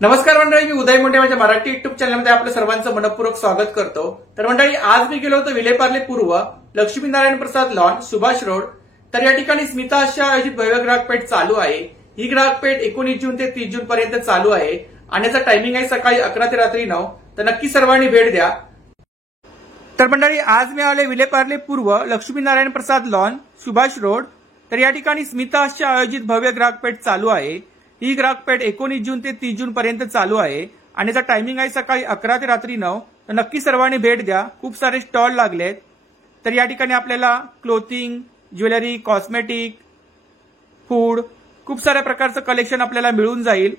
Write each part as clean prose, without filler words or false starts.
नमस्कार मंडळी, मी उदय मुंडे माझ्या मराठी युट्यूब चॅनलमध्ये आपलं सर्वांचं मनपूर्वक स्वागत करतो। तर मंडळी, आज मी गेलो होतो विलेपार्ले पूर्व, लक्ष्मीनारायण प्रसाद लॉन, सुभाष रोड। तर या ठिकाणी स्मिता आशा आयोजित भव्य ग्राहकपेठ चालू आहे। ही ग्राहकपेठ 19 जून ते 30 जून पर्यंत चालू आहे आणि याचा टायमिंग आहे सकाळी 11 ते रात्री 9। तर नक्की सर्वांनी भेट द्या। तर मंडळी, आज मी आले विलेपार्ले पूर्व, लक्ष्मीनारायण प्रसाद लॉन, सुभाष रोड। तर या ठिकाणी स्मिता आशा आयोजित भव्य ग्राहकपेठ चालू आहे। ही ग्राहकपेठ 19 जून ते 30 जून पर्यंत चालू आहे आणि याचा टायमिंग आहे सकाळी 11 ते रात्री 9। तर नक्की सर्वांनी भेट द्या। खूप सारे स्टॉल लागलेत। तर या ठिकाणी आपल्याला क्लोथिंग, ज्वेलरी, कॉस्मेटिक, फूड, खूप साऱ्या प्रकारचं कलेक्शन आपल्याला मिळून जाईल।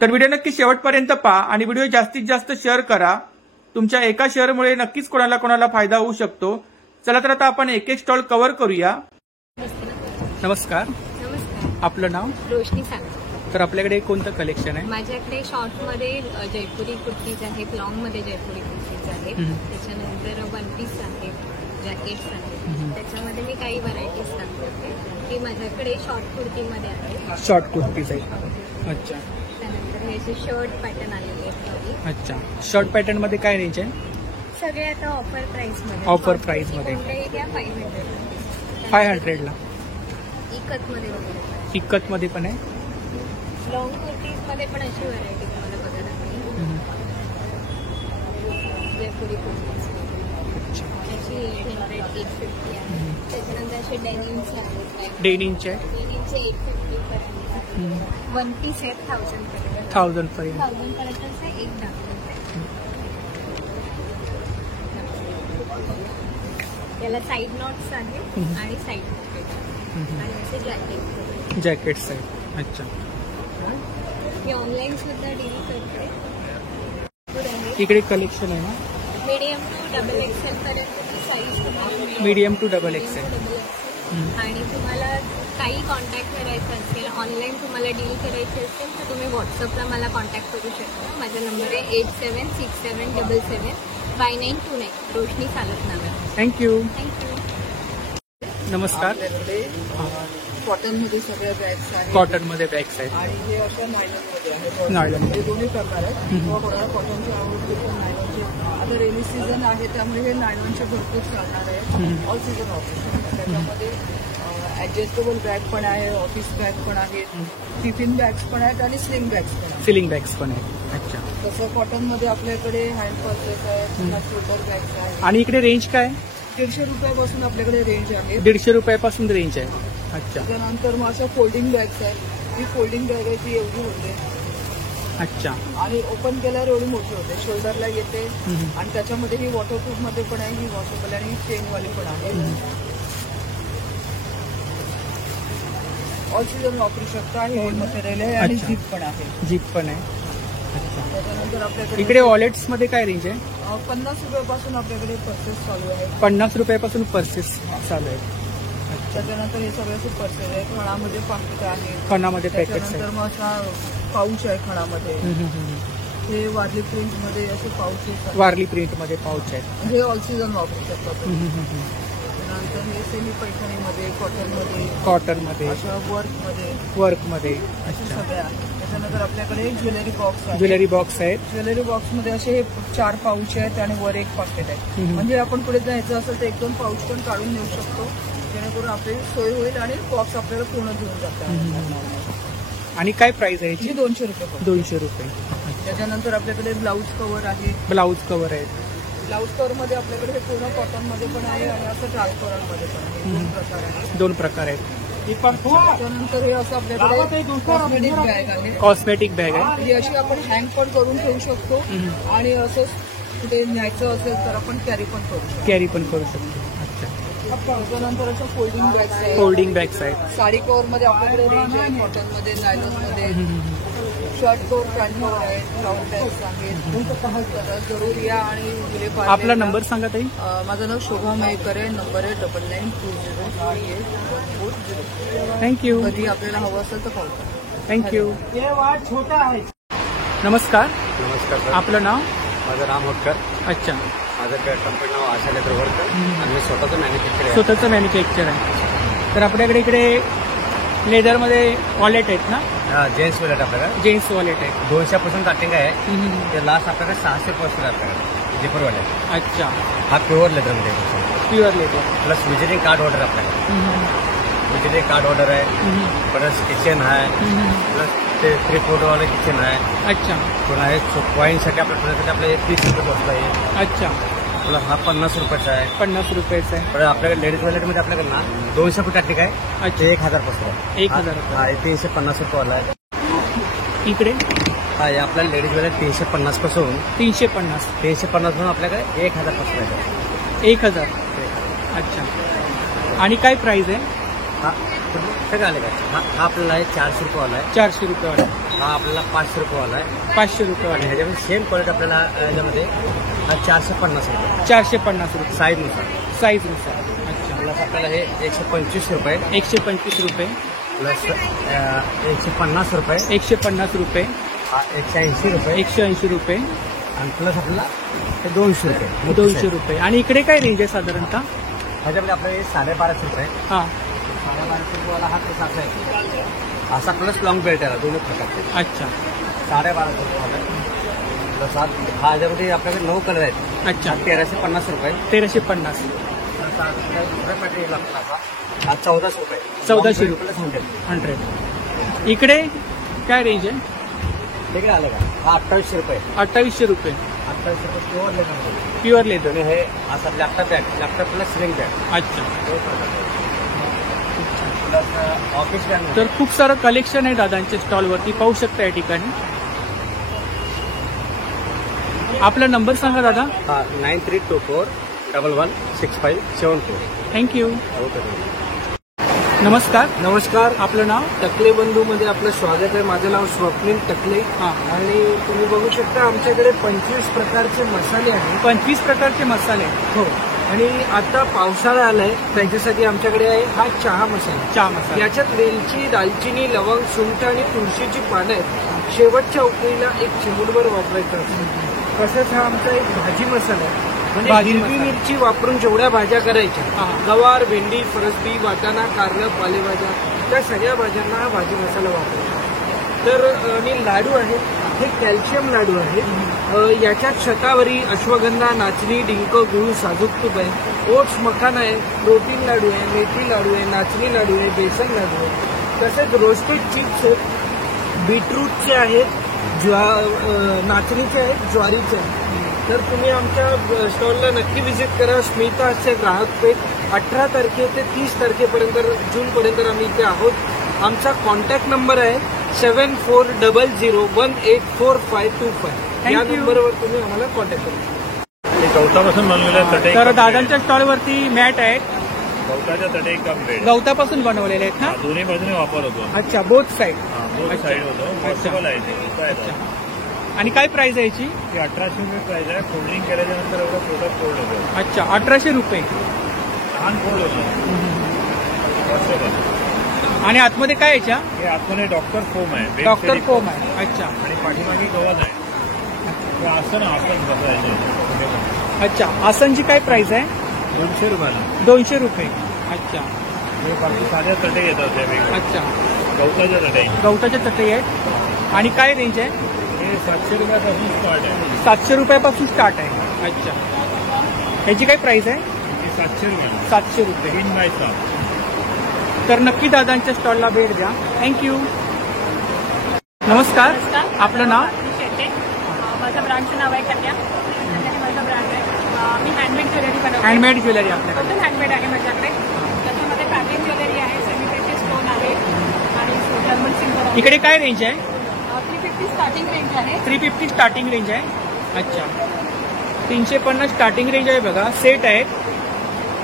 तर व्हिडिओ नक्की शेवटपर्यंत पहा आणि व्हिडिओ जास्तीत जास्त शेअर करा। तुमच्या एका शेअरमुळे नक्कीच कोणाला फायदा होऊ शकतो। चला तर आता आपण एक एक स्टॉल कव्हर करूया। नमस्कार, आपलं नाव? रोशनी सांग। तर आपल्याकडे कोणतं कलेक्शन आहे? माझ्याकडे शॉर्ट मध्ये जयपुरी कुर्तीज आहेत, लॉंग मध्ये जयपुरी कुर्तीज आहेत, त्याच्यानंतर वन पीस आहेत, जॅकेट्स आहेत। त्याच्यामध्ये मी काही व्हरायटीज दाखवते की माझ्याकडे शॉर्ट कुर्तीमध्ये आहे। शॉर्ट कुर्तीज आहेत, अच्छा। त्यानंतर हे जे शर्ट पॅटर्न आलेले आहेत। अच्छा, शॉर्ट पॅटर्न मध्ये काय रेंज आहे? सगळे आता ऑफर प्राइस मध्ये। ऑफर प्राइस मध्ये 500 ला। इकत मध्ये वगैरे, इकत मध्ये पण आहे। लॉंग कुर्तीज मध्ये पण अशी व्हरायटी तुम्हाला बघायला मिळेल। जयपुरी कुर्तीज त्याची 850 आहे। त्याच्यानंतर असे डेनिम्स आहेत, डेनिमचे 850 पर्यंत। वन पीस आहेत 1000 पर्यंत। 1000 पर्यंत। 1000 पर्यंत एक दाखवते। याला साईड नॉट्स आहेत आणि साईड पॉकेट आणि असे जॅकेट्स आहेत, अच्छा। मी ऑनलाईन सुद्धा डील करते। इकडे कलेक्शन आहे ना? मीडियम टू डबल एक्सेल पर्यंतची साईज तुम्हाला मीडियम टू डबल एक्सेल। आणि तुम्हाला काही कॉन्टॅक्ट करायचं असेल, ऑनलाईन तुम्हाला डील करायची असेल तर तुम्ही व्हॉट्सअपला मला कॉन्टॅक्ट करू शकता। माझा नंबर आहे 8767775929। रोशनी चालत नाव आहे। थँक्यू। थँक्यू। नमस्कार। कॉटन मध्ये सगळ्या बॅग्स आहेत। कॉटन मध्ये बॅग्स आहेत आणि हे अशा नायलॉन मध्ये आहेत। नायलॉन हे दोन्ही प्रकार आहेत। कोणाला कॉटनचे आवडते पण नायलॉनचे। आता रेनी सीझन आहे त्यामुळे हे नायलॉनचे भरपूर चालणार आहे। ऑल सीझन ऑफर त्याच्यामध्ये ऍडजस्टेबल बॅग पण आहे, ऑफिस बॅग पण आहेत, टिफिन बॅग्स पण आहेत आणि स्लिंग बॅग्स पण आहेत। सिलिंग बॅग्स पण आहेत, अच्छा। तसं कॉटन मध्ये आपल्याकडे हँड पर्सेस आहेत, शोल्डर बॅग्स आहेत। आणि इकडे रेंज काय? 150 रुपयापासून आपल्याकडे रेंज आहे। 150 रुपयापासून रेंज आहे, अच्छा। त्यानंतर मग अशा फोल्डिंग बॅग्स आहेत। ही फोल्डिंग बॅग आहे ती एवढी होते, अच्छा। आणि ओपन केल्यावर एवढी मोठी होते, शोल्डरला येते। आणि त्याच्यामध्ये ही वॉटरप्रूफ मध्ये पण आहे, ही वॉशेबल आणि ही चेनवाली पण आहे। ऑल सीझन वापरू शकता। हे मटेरियल आहे आणि जीप पण आहे। जीप पण आहे, अच्छा। त्याच्यानंतर आपल्याकडे इकडे वॉलेट्स मध्ये काय रेंज आहे? 50 रुपयापासून आपल्याकडे पर्सेस चालू आहे। 50 रुपयापासून पर्सेस चालू आहे। त्याच्यानंतर हे सगळ्याचे पर्सेस आहे, खणामध्ये पाकिट आहे, खणामध्ये पॅकेट्स आहेत। त्याच्यानंतर मग असा पाऊच आहे खणामध्ये। हे वारली प्रिंट मध्ये असे पाऊचेस, वारली प्रिंट मध्ये पाऊच आहेत। हे ऑल सीझन वापरू शकतात। त्यानंतर हे सेमी पैठणीमध्ये, कॉटन मध्ये, अशा वर्क मध्ये अच्छा। सगळ्या। त्याच्यानंतर आपल्याकडे ज्वेलरी बॉक्स आहे। ज्वेलरी बॉक्स आहेत। ज्वेलरी बॉक्स मध्ये असे 4 पाऊच आहेत आणि वर एक पॉकेट आहे। म्हणजे आपण पुढे जायचं असेल तर 1-2 पाऊच पण काढून नेऊ शकतो, जेणेकरून आपली सोय होईल आणि बॉक्स आपल्याला पूर्ण घेऊन जातात। आणि काय प्राइस आहे याची? 200 रुपये। 200 रुपये। त्याच्यानंतर आपल्याकडे ब्लाऊज कव्हर आहे। ब्लाऊज कव्हर आहेत। ब्लाऊज कव्हर मध्ये आपल्याकडे हे पूर्ण कॉटन मध्ये पण आहे आणि असं ट्रान्सपरंट मध्ये पण आहे। 2 प्रकार आहेत। 2 प्रकार आहेत। त्याच्यानंतर हे असं आपल्याकडे कॉस्मेटिक बॅग आहे। कॉस्मेटिक बॅग आहे, ही अशी आपण हँग पण करून ठेवू शकतो आणि असं कुठे न्यायचं असेल तर आपण कॅरी पण करू शकतो। अच्छा। त्याच्यानंतर असं फोल्डिंग बॅग्स आहेत। फोल्डिंग बॅग्स आहेत। साडी कव्हर मध्ये आपल्याकडे रेंज आहे, कॉटन मध्ये, नायलॉन मध्ये, शर्ट कव्हर, पॅन्ट कव्हर आहेत, फ्लावर बॅग्स आहेत। जरूर या आणि विलेपार्ले। आपला नंबर सांगा ताई? माझं नाव शोभा मयेकर आहे। नंबर आहे 9920381440। थँक्यू। कधी आपल्याला हवं असेल तर कॉल करा। थँक्यू। नमस्कार। नमस्कार, आपलं नाव? माझं नाम होटकर। अच्छा। माझं कंपनी नाव आशा लेदर वर्कर आणि मी स्वतःचं मॅन्युफॅक्चर आहे। स्वतःचं मॅन्युफॅक्चर आहे। तर आपल्याकडे इकडे लेदरमध्ये वॉलेट आहेत ना? जेंट्स वॉलेट आपल्याकडे जेंट्स वॉलेट आहे. 200% स्टार्टिंग आहे. ते लास्ट आपल्याकडे 600 पासून आहे आपल्याकडे झिपर वॉलेट. अच्छा, हा प्युअर लेदरमध्ये pure leather. Plus visiting card order आपल्याकडे. विजिटिंग कार्ड ऑर्डर आहे. परत किचन आहे. प्लस ते 3 फोटोवाले किचन आहे. अच्छा पुन्हा हे कॉईनसाठी आपल्या 30 रुपये वस्तू आहे. अच्छा, प्लस हा 50 रुपयाचा आहे. 50 रुपयाचं आहे. परत आपल्याकडे लेडीज वॉलेटमध्ये आपल्याकडे ना 200 फूट आहे. अच्छा, ते 1000 पासून आहे. 1000 हा 350 रुपयेवाला आहे. इकडे हा हे आपल्याला लेडीज वॉलेट 350 पासून 350 पासून आपल्याकडे 1000 पासून आहे. 1000. अच्छा, आणि काय प्राइस आहे? हा सगळं आले काय. हा आपल्याला आहे 400 रुपयेवाला आहे. 400 रुपयावाला. हा आपल्याला 500 रुपयेवाला आहे. 500 आणि रुपयावाला. ह्याच्यामध्ये सेम क्वालिटी आपल्याला याच्यामध्ये हा 450 रुपये 450 रुपये साईजनुसार. साईजनुसार. अच्छा, प्लस आपल्याला हे 125 रुपये 125 रुपये. प्लस 150 रुपये 150 रुपये. हा 180 रुपये 180 रुपये. आणि प्लस आपल्याला हे 200 रुपये 200 रुपये. आणि इकडे काय रेंज आहे साधारणतः? ह्याच्यामध्ये आपल्याला हे 1250 रुपये. हां, 1250 रुपयेवाला हा कसा आहे असा प्लस लॉंग बेल्ट आहे दोन्ही प्रकारचे. अच्छा 1250 रुपये. प्लस हा ह्याच्यामध्ये आपल्याकडे 9 कलर आहेत. अच्छा, 1350 रुपये. 1350. हा 1400 रुपये 1400 रुपये. प्लस 100. 100. इकडे काय रेंज आहे? तिकडे आलं का हा 2800 रुपये 2800 रुपये 2800 रुपये प्युअर लेदर. Pure leather. आणि हे असं लॅपटॉप प्लस स्लिंग बॅग. अच्छा, प्लस ऑफिस बॅग. तर खूप सारं कलेक्शन आहे दादांच्या स्टॉलवरती, पाहू शकता या ठिकाणी. आपला नंबर सांगा दादा. हा 9324116574. थँक्यू. ओके. नमस्कार. नमस्कार. आपलं नाव? टकले बंधूमध्ये आपलं स्वागत आहे. माझं नाव स्वप्नील टकले. हां. आणि तुम्ही बघू शकता आमच्याकडे 25 प्रकारचे मसाले आहेत. 25 प्रकारचे मसाले. हो. आणि आता पावसाळा आलाय त्यांच्यासाठी आमच्याकडे आहे हा चहा मसाला. चहा मसाला. याच्यात वेलची, दालचिनी, लवंग, सुंठ आणि तुळशीची पानं आहेत. शेवटच्या उकळीला एक चिमूटभर वापरायचं असतं. तसंच हा आमचा एक भाजी मसाला आहे. म्हणजे भाजी हिरवी मसाला. मिरची वापरून जेवढ्या भाज्या करायच्या हां. गवार, भेंडी, फरसबी, वाटाणा, कारलं, पालेभाज्या त्या सगळ्या भाज्यांना हा भाजी मसाला वापरायचा. तर आणि लाडू आहे हे कॅल्शियम लाडू आहे. याच्यात शतावरी, अश्वगंधा, नाचणी, डिंक, गुळ, साजूक तूप आहे. ओट्स मखाना आहे. प्रोटीन लाडू आहे. मेथी लाडू आहे. नाचणी लाडू आहे. बेसन लाडू आहे. तसेच रोस्टेड चिप्स आहेत. बीटरूटचे आहेत. नाचणीचे आहेत. ज्वारीचे आहेत. तर तुम्ही आमच्या स्टॉलला नक्की व्हिजिट करा. स्मिता हास्य ग्राहक पेठ 18 तारखे ते 30 तारखेपर्यंत जूनपर्यंत आम्ही इथे आहोत. आमचा कॉन्टॅक्ट नंबर आहे 7400184525. या Thank you. नंबरवर तुम्ही आम्हाला कॉन्टॅक्ट करा. हे गवतापासून बनवलेल्या चटई तर दादांच्या स्टॉलवरती मॅट आहेत. गवताच्या चटई कम बेड गवतापासून बनवलेले आहेत ना? दोन्ही बाजूने वापर होतो. अच्छा, बोथ साईड. दोन अच्छा. साईड होतो. पॉसिबल आहे ते होता येतं. आणि काय प्राइस आहे याची? ती 1800 रुपये प्राइस आहे. फोल्डिंग केल्याच्या नंतर एवढं प्रोडक्ट फोल्ड होतं. अच्छा, 1800 रुपये. लहान फोल्ड होतं. पॉसिबल. आणि आतमध्ये काय याच्या? हे आतमध्ये डॉक्टर फोम आहे. बेड डॉक्टर सेरी फोम आहे. अच्छा आणि पाठीमागे गवत आहे. ते आसन बसायचे. अच्छा. आसनची काय प्राइस आहे? 200 रुपयाला. 200 रुपये. अच्छा हे बाकी साध्या चटई येतात त्या वेगळ्या. अच्छा. गवताच्या चटई गवताच्या चटई आहेत. आणि काय रेंज आहे? हे 700 रुपयापासून स्टार्ट आहे. 700 रुपयापासून स्टार्ट आहे. अच्छा. ह्याची काय प्राइस आहे? हे 700 रुपये 700 रुपये. 3x7. तर नक्की दादांच्या स्टॉलला भेट द्या. थँक्यू. नमस्कार. आपलं नाव? शेटे. माझं ब्रँडचं नाव आहे कन्या. हे माझं ब्रँड आहे. मी हँडमेड ज्वेलरी बनवते. हँडमेड ज्वेलरी आपल्याकडे. टोटल हँडमेड आहे माझ्याकडे. त्याच्यामध्ये पॅकिंग ज्वेलरी आहे, सेमी प्रेशियस स्टोन आहे आणि जर्मन सिल्वर आहे. इकडे काय रेंज आहे? 350 स्टार्टिंग रेंज आहे. 350 स्टार्टिंग रेंज आहे. अच्छा. 350 स्टार्टिंग रेंज आहे बघा. सेट आहे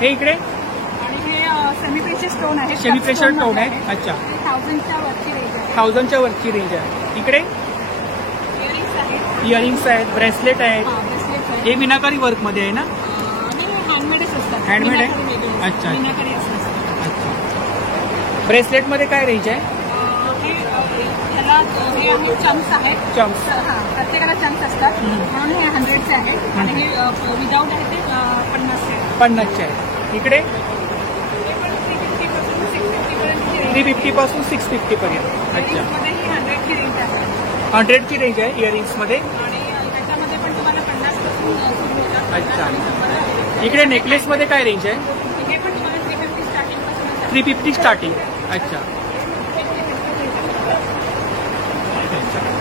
हे इकडे. आणि हे सेमी प्रेशियस स्टोन आहे. सेमी प्रेशर स्टोन आहे. अच्छा. 1000च्या वरची रेंज आहे. 1000च्या वरची रेंज आहे. इकडे इयरिंग्स आहेत. इयरिंग्स आहेत, ब्रेसलेट आहेत. ब्रेसलेट्स आहेत. हे विनाकारी वर्कमध्ये आहे ना? आणि हँडमेडच असतात. Handmade आहे? मीनाकारी वेगळी. अच्छा. मीनाकारी असतात. अच्छा. ब्रेसलेटमध्ये काय रेंज आहे? त्याला हे आहे चम्स आहेत. चम्स. हां, प्रत्येकाला चम्स असतात. म्हणून हे 100चे आहेत. आणि हे विदाऊट आहे ते 50चे आहे. 50चे आहे. इकडे हे पण 350 पासून 650 पर्यंतची रेंज 350 पासून 650 पर्यंत. अच्छा, मध्ये ही 100 ची रेंज आहे 100 ची रेंज आहे इयरिंग्स मध्ये. आणि त्याच्यामध्ये पण तुम्हाला 50 पासून सुरू होतात. अच्छा, इकडे नेकलेस मध्ये काय रेंज आहे? इथे पण तुम्हाला 350 स्टार्टिंग पासून 350 स्टार्टिंग. अच्छा,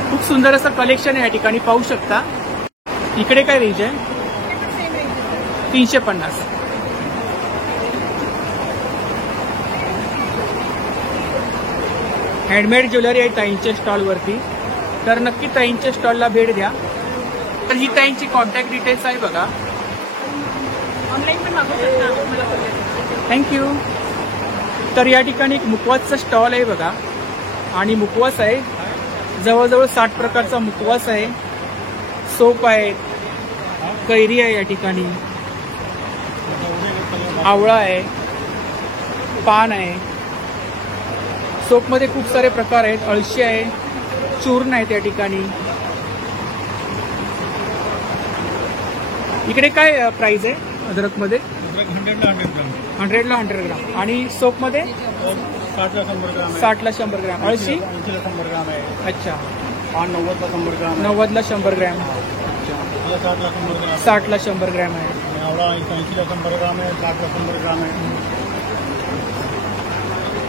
खूप सुंदर असं कलेक्शन आहे या ठिकाणी पाहू शकता. इकडे काय रेंज आहे? Same range 350. हँडमेड ज्वेलरी आहे ताईंच्या स्टॉलवरती, तर नक्की ताईंच्या स्टॉलला भेट द्या. तर ही ताईंची कॉन्टॅक्ट डिटेल्स आहे बघा. ऑनलाईन पण मागवू शकता मला बोलायचं. थँक्यू. तर या ठिकाणी एक मुखवासचा स्टॉल आहे बघा, आणि मुखवास आहे जवळजवळ 60 प्रकारचा मुखवास आहे. सोप आहे, कैरी आहे या ठिकाणी, आवळा आहे, पान आहे. सोपमध्ये खूप सारे प्रकार आहेत. अळशी आहे, चूर्ण आहेत या ठिकाणी. इकडे काय प्राइस आहे अद्रकमध्ये? 100ला 100 ग्राम. आणि सोपमध्ये 60ला 100 ग्राम. अळशी 100 ग्राम आहे. अच्छा, पान 90ला 100 ग्राम. 90ला 100 ग्रॅम. 60ला 100 ग्राम. 60ला 100 ग्रॅम आहे. आवळा 80ला 100 ग्राम आहे. 60ला 100 ग्राम आहे.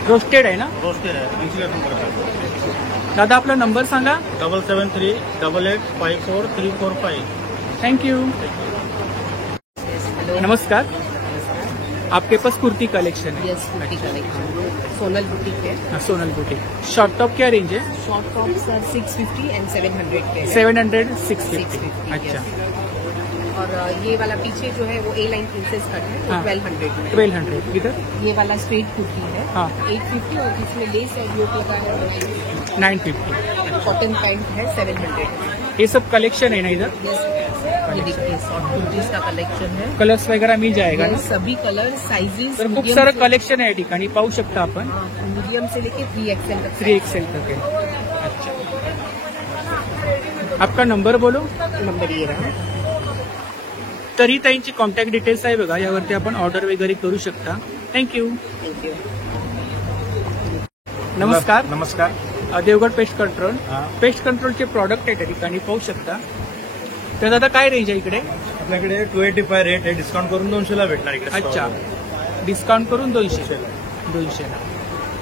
रोस्टेड आहे ना रोस्टेड आहे 80ला 100 ग्राम. दादा? आपला नंबर सांगा. 7738854345. Thank you. नमस्कार. आपके पास कुर्ती कलेक्शन है? Yes, kurti collection Sonal boutique है. हाँ, सोनल बुटीक. शॉर्ट टॉप क्या रेंज है? शॉर्ट टॉप सर 650 एंड 700 के 700, 650. 650, अच्छा, और ये वाला पीछे जो है वो ए लाइन प्रिंसेस कट है, वो हाँ. 1200 में. 1200. इधर ये वाला स्ट्रेट कुर्ती है हाँ. 850, और जिसमें लेस है योग लगा है 950. कॉटन पैंट है 700. ये सब कलेक्शन है ना इधर? यस, ये देखिए शॉर्ट कुर्तीज का कलेक्शन है. कलर्स वगैरह मिल जाएगा ना? ये सभी कलर साइजेस तर खूप सारं कलेक्शन आहे या ठिकाणी पाहू शकता आपण. मीडियम से लेके 3XL तक. 3XL तक है. अच्छा, आपका नंबर बोलो. नंबर ये रहा. तरी ताईंची कॉन्टॅक्ट डिटेल्स आहे बघा, यावरती आपण ऑर्डर वगैरे करू शकता. थँक्यू. Thank you. नमस्कार. नमस्कार. Devgad pest control. हा. पेस्ट कंट्रोलचे प्रॉडक्ट आहे त्या ठिकाणी पाहू शकता. तर दादा काय रेंज आहे इकडे? आपल्याकडे 285 रेट आहे. डिस्काउंट करून 200ला भेटणार इकडे. अच्छा, डिस्काउंट करून 200ला.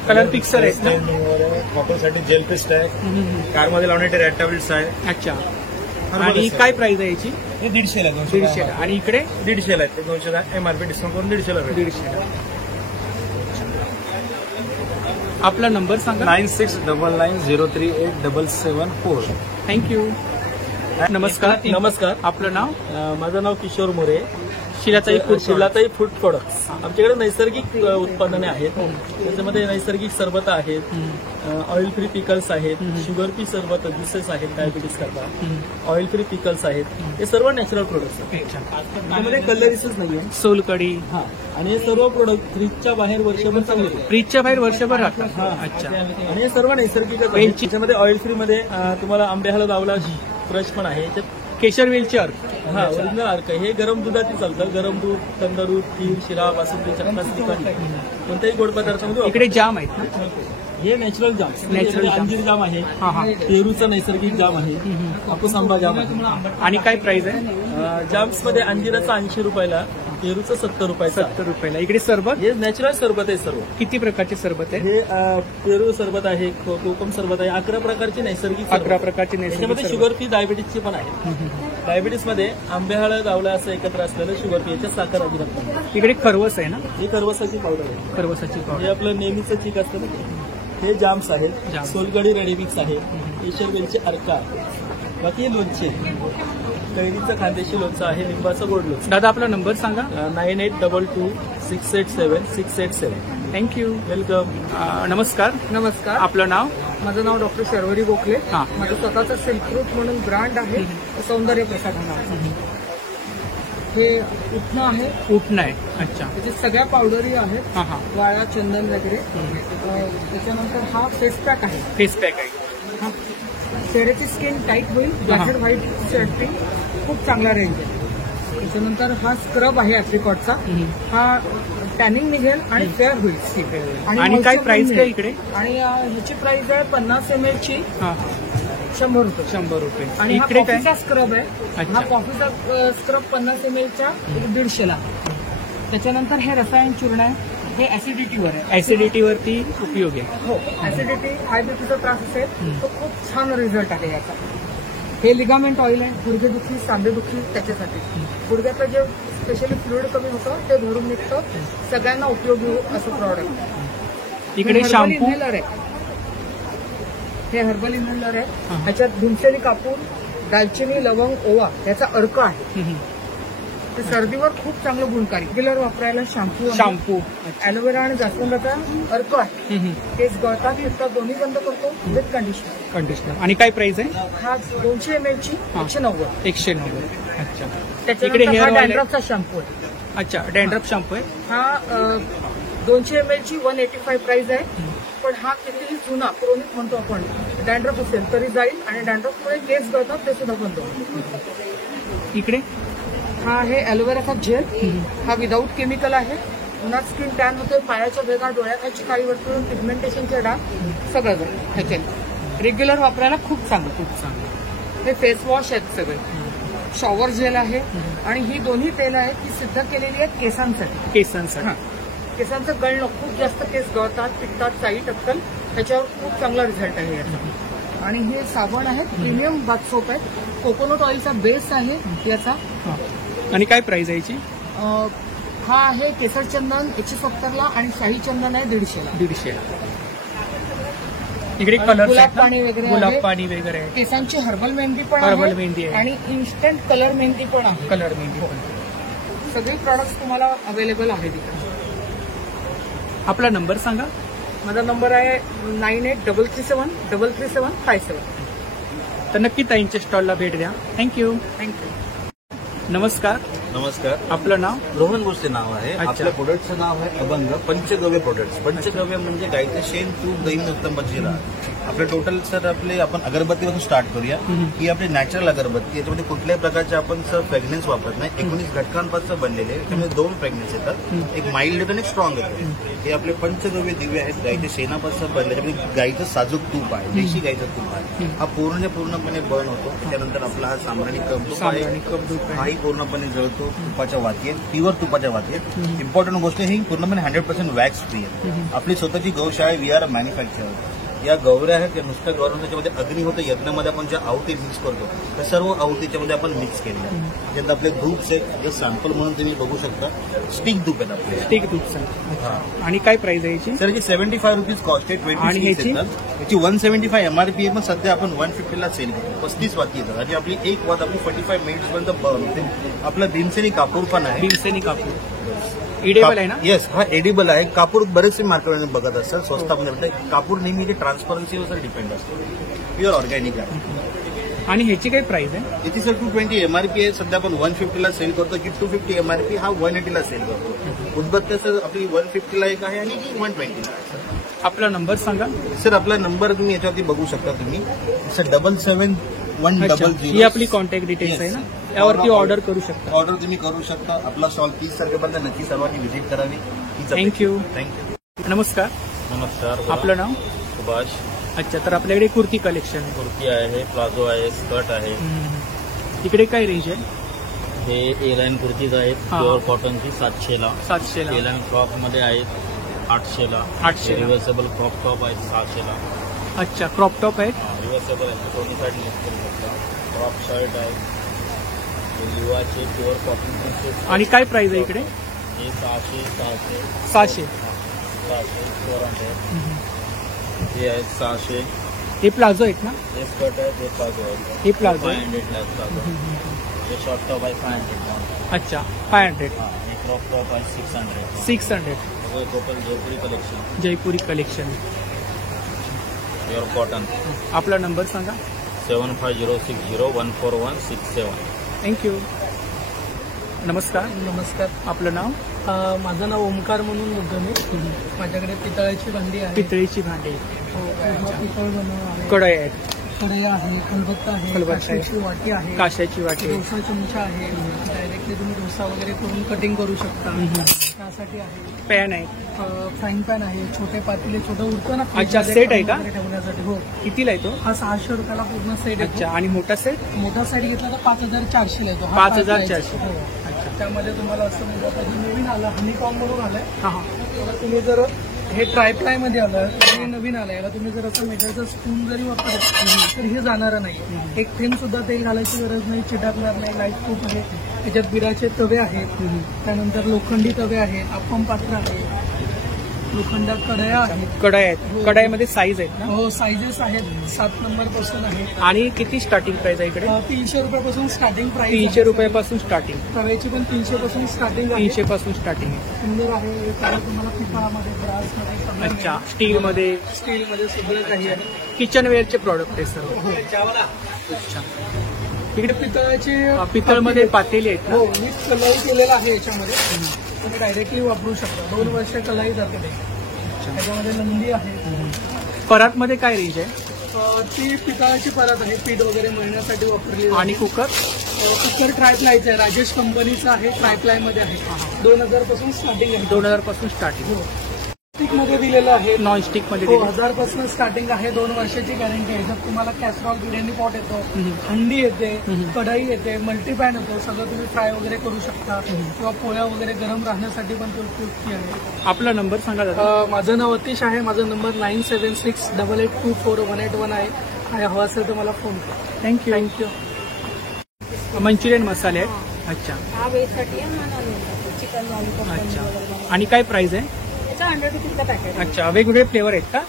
कलर पिक्चर आहेत ना? कॉपरसाठी जेल पेस्ट आहे. कारमध्ये लावण्याचे रेड टॅब्लेट्स आहे. अच्छा, आणि काय प्राइस आहे याची? हे 150ला 150ला. आणि इकडे 150ला आहे. ते 200ला एमआरपी डिस्काउंट करून 150ला भेटेल. 150ला. आपला नंबर सांगा. 9699038774. थँक्यू. नमस्कार. नमस्कार. आपलं नाव? माझं नाव Kishore More. Shilatai food. Shilatai food products. आमच्याकडे नैसर्गिक उत्पादने आहेत. त्याच्यामध्ये नैसर्गिक सरबत आहेत, ऑइल फ्री पिकल्स आहेत, शुगर फ्री सरबत ज्युसेस आहेत डायबिटीस करता, ऑइल फ्री पिकल्स आहेत. हे सर्व नॅचरल प्रोडक्ट्स आहेत. त्यामध्ये कलरीसच नाहीये. सोलकडी. हा, आणि हे सर्व प्रोडक्ट फ्रीजच्या बाहेर वर्षभर चांगले आहेत. फ्रीजच्या बाहेर वर्षभर राहतात. अच्छा, आणि हे सर्व नैसर्गिक आहेत. त्याच्यामध्ये ऑइल फ्री मध्ये तुम्हाला आंबे हळद आवळा फ्रेश पण आहे. केशर वेलची अर्क. हा, ओरिजिनल अर्क आहे. हे गरम दुधाचे चालतं. गरम दूध, थंड दूध, खीर, शिरा, बासुंदी, चकना, श्रीखंड कोणत्याही गोड पदार्थामध्ये इकडे जाम आहेत ना? हे नॅचरल जाम. नॅचरल जाम. अंजीर जाम आहे. हा हा. पेरूचा नैसर्गिक जाम आहे. हापूस आंबा जाम आहे. आणि काय प्राइस आहे? जाम्स मध्ये अंजिराचा 80 रुपयाला, पेरूचं 70 रुपयाचा. 70 रुपयाला. इकडे सरबत. हे नॅचरल सरबत आहे सर्व. किती प्रकारचे सरबत आहे? हे पेरू सरबत आहे, कोकम सरबत आहे. 11 प्रकारचे नैसर्गिक सरबत. 11 प्रकारचे नैसर्गिक त्याच्यामध्ये सरबत. शुगर फ्री डायबिटीसचे पण आहे. डायबिटीसमध्ये आंबे हळद आवळा असं एकत्र असलेलं शुगर फ्री. याच्यात साखर अजिबात नाही. इकडे खरवस आहे ना? ही खरवसाची पावडर आहे. खरवसाची हे पावडर. आपलं नेहमीचं चीक असतं ना. हे जाम्स आहेत. जाम्स. सोलकडी रेडीमिक्स आहे. केशर वेलची अर्का आहे. बाकी हे लोणचे, कैरीचं खानदेशी लोणचं आहे, लिंबाचं गोड लोणचं. दादा आपला नंबर सांगा. 9822687687. थँक्यू. वेलकम. नमस्कार. नमस्कार. आपलं नाव? माझं नाव डॉक्टर शर्वरी गोखले. हा. माझं स्वतःचं सिल्क रूट म्हणून ब्रँड आहे, सौंदर्य प्रसाद हा नाव. हे उठणं आहे. उठणं आहे. अच्छा. त्याचे सगळ्या पावडरी आहेत. हा हा. वाळा, चंदन वगैरे. त्याच्यानंतर हा फेस पॅक आहे. फेस पॅक आहे. हा. चेहऱ्याची स्किन टाईट होईल. ब्लॅकेट व्हाईट सेफ्टी खूप चांगला रेंज आहे. त्याच्यानंतर हा स्क्रब आहे ॲप्रिकॉटचा. हा टॅनिंग निघेल आणि फेअर होईल. आणि काय प्राइस काय इकडे? आणि ह्याची प्राइस आहे 50 ml ची 100 रुपये. 100 रुपये. आणि हा इकडे काय? कॉफीचा स्क्रब आहे. अच्छा. हा कॉफीचा स्क्रब 50 ml च्या 150 ला. त्याच्यानंतर हे रसायन चूर्ण आहे. हे ऍसिडिटीवर आहे. ऍसिडिटीवरती उपयोगी आहे. हो, ऍसिडिटी हाय बीपीचा त्रास असेल तर खूप छान रिझल्ट आहे याचा. हे लिगामेंट ऑइल आहे. गुडघेदुखी, सांधेदुखी त्याच्यासाठी. गुडघ्यातलं जे स्पेशली फ्लुइड कमी होतं ते भरून निघतं. सगळ्यांना उपयोगी होईल असं प्रॉडक्ट. इकडे शॅम्पू आहे. हे हर्बल इन्हेलर आहे. ह्याच्यात भीमसेनी कापूर, दालचिनी, लवंग, ओवा याचा अर्क आहे. ते सर्दीवर खूप चांगलं गुणकारी. रेग्युलर वापरायला शॅम्पू, ॲलोवेरा आणि जास्वंदाचा अर्क आहे. केस गळतात फिरतात दोन्ही बंद करतो विथ कंडिशनर. आणि काय प्राइस आहे? हा 200 ml ची 190. 190. अच्छा. त्याच्यानंतर हा डॅन्ड्रफचा शॅम्पू आहे. अच्छा, डॅन्ड्रफ शॅम्पू आहे. हा 200 ml ची 185 प्राइस आहे. पण हा कितीही जुना क्रोनिक म्हणतो आपण, डॅन्ड्रफ असेल तरी जाईल आणि डॅन्ड्रफमुळे केस गळतात ते सुद्धा बंद होईल. इकडे हा आहे ॲलोवेराचा जेल. हा विदाऊट केमिकल आहे. उन्हात स्किन टॅन होते, पायाच्या भेगा, डोळ्याखालची काळी वर्तुळ, पिगमेंटेशनचे डाग सगळं जाईल ह्याचे. रेग्युलर वापरायला खूप चांगलं. हे फेस वॉश आहेत सगळे. शॉवर जेल आहे. आणि ही दोन्ही तेल आहेत ती सिद्ध केलेली आहेत केसांसाठी. केसांचं गळणं, खूप जास्त केस गळतात, पिकतात, चाई टक्कल, त्याच्यावर खूप चांगला रिझल्ट आहे याचा. आणि हे साबण आहेत, प्रीमियम बाथ सोप आहेत. कोकोनट ऑइलचा बेस आहे याचा. आणि काय प्राइस आहे याची? हा आहे केसर चंदन 170 ला आणि शाही चंदन आहे 150 ला. 150. इकडे कलर गुलाब पाणी वगैरे गुलाब आहे. पाणी वगैरे आहे. केसांची हर्बल मेहंदी पण हर्बल मेहंदी आहे. आणि इन्स्टंट कलर मेहंदी पण आहे. कलर मेहंदी पण. सगळे प्रॉडक्ट्स तुम्हाला अवेलेबल आहेत इकडे. आपला नंबर सांगा. माझा नंबर आहे 9833733757. तर नक्की ताईंच्या स्टॉलला भेट द्या. थँक्यू. नमस्कार. नमस्कार. आपलं नाव? रोहन भोसले नाव आहे. अच्छा. आपल्या प्रोडक्टचं नाव आहे अभंग पंचगव्य प्रोडक्ट्स. पंचगव्य म्हणजे गाईचं शेण, तूप, दही, उत्तम जिरा. आपले टोटल सर आपले आपण अगरबत्तीपासून स्टार्ट करूया. ही आपली नॅचरल अगरबत्ती. याच्यामध्ये कुठल्याही प्रकारचे आपण सर फ्रेग्रन्स वापरत नाही. 19 घटकांपासून बनलेले आहे. त्यामध्ये 2 फ्रेग्रन्स येतात. एक माइल्ड येतं आणि एक स्ट्रॉंग येतं. हे आपले पंचगव्य दिवे आहेत. गाईच्या शेणापासून बनले. त्याच्यामध्ये गाईचं साजूक तूप आहे. देशी गाईचं तूप आहे. हा पूर्णपणे बर्न होतो. त्याच्यानंतर आपला हा सामराणी कप आहे. हाही पूर्णपणे जळतो. तुपाच्या वाती आहेत. प्युअर तुपाच्या वाती आहेत. इम्पॉर्टंट गोष्ट ही पूर्णपणे 100% वॅक्स फ्री आहे. आपली स्वतःची गौशाळा वी आर मॅन्युफॅक्चर. या गौऱ्या आहेत त्या नुसत्या गौऱ्या, त्याच्यामध्ये अग्नी होतं. यज्ञामध्ये आपण ज्या आहुती मिक्स करतो त्या सर्व आहुतीच्यामध्ये आपण मिक्स केलेल्या आहेत. त्याच्यात आपले धूप आहेत. सॅम्पल म्हणून तुम्ही बघू शकता. स्टिक धूप आहेत आपले. स्टिक धूप. आणि काय प्राइस आहे याची? सर याची 75 रुपीज कॉस्ट आहे. 20 येतात. याची 175 MRP आहे. पण सध्या आपण 150 ला सेल करतो. 35 वाती येतात. आणि आपली एक वात आपली 45 मिनिट्स पर्यंत बर्न होते. आपला भीमसेनी कापूर पण आहे. भीमसेनी कापूर एडिबल आहे ना? येस, हा एडिबल आहे. कापूर बरेचसे मार्केटमध्ये बघत असतात. स्वस्तामध्ये भेटतं. कापूर नेहमी ट्रान्सपरन्सीवर डिपेंड असतो. प्युअर ऑर्गॅनिक आहे. आणि ह्याची काय प्राइस आहे? याची सर 220 MRP आहे. सध्या आपण 150 ला सेल करतो. की 250 MRP हा 180 ला सेल करतो. उदबत्त्या सर आपली 150 ला एक आहे आणि 120 ला आहे. आपला नंबर सांगा. सर आपला नंबर तुम्ही याच्यावरती बघू शकता. तुम्ही सर 771100. ही आपली कॉन्टॅक्ट डिटेल्स आहे ना? यावरती ऑर्डर करू शकता. ऑर्डर तुम्ही करू शकता. आपला स्टॉल 30 तारखेपर्यंत नक्की सर्वांनी व्हिजिट करावी. थँक्यू. नमस्कार. नमस्कार. आपलं नाव? सुभाष. अच्छा. तर आपल्याकडे कुर्ती कलेक्शन आहे. कुर्ती आहे, प्लाझो आहे, स्कर्ट आहे. इकडे काय रेंज आहे? हे ए लाईन कुर्तीज आहेत. प्युअर कॉटनची 700 ला. 700 ला. ए लाईन फ्रॉक मध्ये आहेत 800 ला. 800 ला. रिव्हर्सेबल क्रॉप टॉप आहेत 600 ला. अच्छा. क्रॉप टॉप आहेत. रिव्हर्सेबल आहे. दोन्ही साईड यूज करू शकता. क्रॉप शर्ट आहे. युवाचे प्युअर कॉटन. आणि काय प्राइस आहे इकडे? हे 600 400. हे आहेत 600. हे प्लाझो आहेत ना? हे स्कर्ट आहे. हे प्लाझो आहे. हे प्लाझो 500 ला प्लाझो. हे शॉर्ट टॉप आहे 500. अच्छा. 500. हे क्रॉप टॉप आहे 600. 600. टोटल जयपुरी कलेक्शन. जयपुरी कलेक्शन. Pure cotton. आपला नंबर सांगा. 7506014167. थँक्यू. नमस्कार. नमस्कार. आपलं नाव? माझं नाव ओमकार म्हणून मुद्गमे. माझ्याकडे पितळाची भांडी आहे. पितळीची भांडी. पितळ बनवून कढई आहेत. कढया आहे, खलबत्ता आहे, खलबत्ता आहे. काशाची वाटी आहे, काशाची वाटी आहे. डोसा चमचा आहे, डायरेक्टली तुम्ही डोसा वगैरे करून कटिंग करू शकता, त्यासाठी आहे. पॅन आहे. फ्राईंग पॅन आहे, छोटे पातेले, छोटं उरतं ना अच्छा, फ्रीजमध्ये सेट आहे का? वगैरे ठेवण्यासाठी. हो, कितीला येतो? हा 600 रुपयाला पूर्ण सेट आहे. अच्छा, आणि मोठा सेट? मोठा सेट घेतला तर 5400 ला येतो. 5400. हो. अच्छा. त्यामध्ये तुम्हाला असं म्हणजे आता हे नवीन आलं, हनीकॉम म्हणून आलंय. हा हा. तुम्ही जर हे ट्रायप्लाय मध्ये आलं, हे नवीन आलं, याला तुम्ही जर असं मेटलचं स्पून जरी वापरलं तर हे जाणारं नाही. एक थेंब सुद्धा तेल घालायची गरज नाही, चिटकणार नाही, लाईट प्रूफ आहे. त्याच्यात बिराचे तवे आहेत, त्यानंतर लोखंडी तवे आहेत, अप्पम पात्र आहे, लोखंडात कढया आहेत. कढाई आहेत. कढाईमध्ये साईज आहेत ना? हो, साईजेस आहेत, 7 नंबर पासून आहेत. आणि किती स्टार्टिंग प्राइस आहे इकडे? 300 रुपयापासून स्टार्टिंग प्राइस. 300 रुपयापासून स्टार्टिंग. तव्याची पण 300 पासून स्टार्टिंग आहे. 300 पासून स्टार्टिंग आहे. सुंदर आहे. त्याला तुम्हाला पितळामध्ये, ब्रासमध्ये सगळं अच्छा, स्टीलमध्ये सगळं काही आहे. किचनवेअरचे प्रॉडक्ट आहे सर्व. अच्छा. इकडे पितळाचे पितळमध्ये पातेली आहेत ना? हो, मी कलाई केलेला आहे याच्यामध्ये. तुम्ही डायरेक्टली वापरू शकता. 2 वर्ष कलाई जाते ते. त्याच्यामध्ये नंदी आहे. परातमध्ये काय रेंज आहे? ती पितळाची परात आहे, पीठ वगैरे मळण्यासाठी वापरली. आणि कुकर? कुकर ट्रायप्लायचं आहे, राजेश कंपनीचं आहे, ट्रायप्लाय मध्ये आहे. 2000 पासून स्टार्टिंग आहे. 2000 पासून स्टार्टिंग. स्टिक मध्ये दिलेलं आहे. नॉन स्टिक मध्ये? 1000 पासून स्टार्टिंग आहे. 2 वर्षाची गॅरंटी आहे. जर तुम्हाला कॅसरॉल, बिर्याणी पॉट येतो, हंडी येते, कढाई येते, मल्टीपॅन येतो, सगळं तुम्ही फ्राय वगैरे करू शकता किंवा पोळ्या वगैरे गरम राहण्यासाठी पण ते उपयुक्ती आहे. आपला नंबर सांगा दादा. माझं नाव अतिश आहे. माझा नंबर 9768824181 आहे. काय हवा असेल तर मला फोन करा. थँक्यू. मंचुरियन मसाले आहेत. अच्छा. हा व्हेजसाठी आहे, हा नॉन चिकन लॉलीपॉप. अच्छा. आणि काय प्राइस आहे? त्याचा 100 रुपीजचा पॅकेट. अच्छा, वेगवेगळे फ्लेवर आहेत का?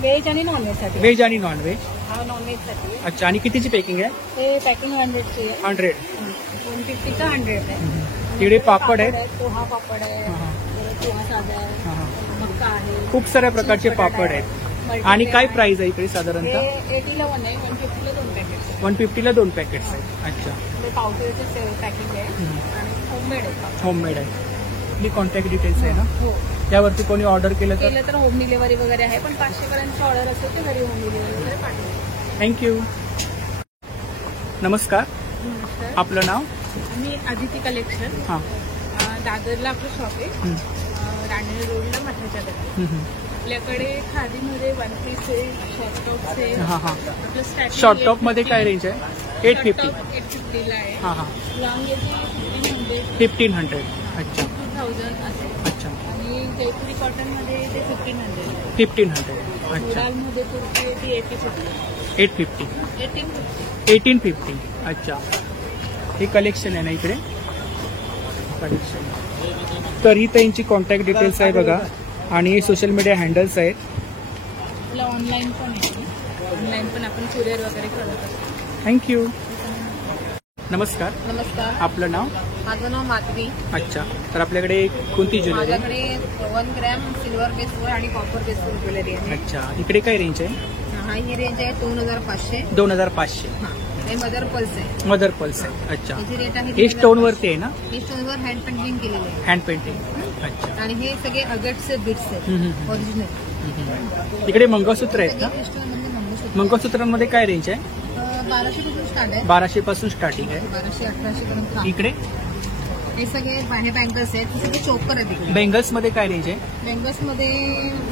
व्हेज आणि नॉन व्हेजसाठी. व्हेज आणि नॉन व्हेज. हा नॉन व्हेजसाठी. अच्छा, आणि कितीची पॅकिंग आहे? हे पॅकिंग 100ची आहे. 100. 150चा 100 आहे. तिकडे पापड आहेत. पोहा पापड आहे, पोहा साधा आहे, मक्का आहे. खूप साऱ्या प्रकारचे पापड आहेत. आणि काय प्राइस आहे इकडे साधारणतः? 80ला 1 आहे, 150ला 2 पॅकेट. 150ला 2 पॅकेट्स आहेत. अच्छा. ते पावसाळ्याचे पॅकिंग आहे आणि होममेड आहे. होममेड आहे. आपली कॉन्टॅक्ट डिटेल्स आहे ना? हो. त्यावरती कोणी ऑर्डर केलं तर होम डिलिव्हरी वगैरे आहे, पण 500 पर्यंत ऑर्डर असेल तर घरी होम डिलिव्हरी वगैरे पाठवतो. थँक्यू. नमस्कार. आपलं नाव? मी आदिती कलेक्शन. हां. दादरला आपलं शॉप आहे, रांजणे रोडला मठाच्या घरी. आपल्याकडे खादीमध्ये 1 पीस आहे, शॉर्ट टॉप्स आहे. हां हां. आपलं स्टार्टिंग शॉर्ट टॉप मध्ये काय रेंज आहे? 850. 850ला आहे. हां हां. लॉंग येते 1500. 1500. अच्छा. 2000 असे. अच्छा. आणि जयपुरी कॉटन मध्ये ते 1500. 1500. अच्छा. उडालमध्ये कुर्ती येते 850. 850. 1850. 1850. अच्छा. हे कलेक्शन आहे ना इकडे? कलेक्शन. तर ही त्यांची कॉन्टॅक्ट डिटेल्स आहे बघा, आणि सोशल मीडिया हँडल्स आहेत. आपलं ऑनलाईन पण आहे, ऑनलाईन पण आपण कुरिअर वगैरे करत असतो. थँक्यू. नमस्कार. नमस्कार. आपलं नाव? माझं नाव माधवी. अच्छा. तर आपल्याकडे कोणती ज्वेलरी? माझ्याकडे 1 ग्रॅम सिल्वर बेसवर आणि कॉपर बेसवर ज्वेलरी आहे. अच्छा. इकडे काय रेंज आहे? हा, ही रेंज आहे 2500. 2500. हे मदर पल्स आहे. मदर पल्स आहे. अच्छा. याची रेट आहे हे स्टोन वरती आहे ना? हे स्टोनवर हँड पेंटिंग केलेली आहे. Hand painting. अच्छा. आणि हे सगळे अगटचे बिट्स आहेत, ओरिजिनल. इकडे मंगळसूत्र आहेत का? मंगळसूत्र. मंगळसूत्रांमध्ये काय रेंज आहे? 1200 पासून स्टार्ट आहे. 1200 पासून स्टार्टिंग आहे. 1200-1800 पर्यंत. इकडे हे सगळे हे बँगल्स आहेत, हे सगळे चोकर आहेत. इकडे बेंगल्स मध्ये काय रेंज आहे? बँगल्स मध्ये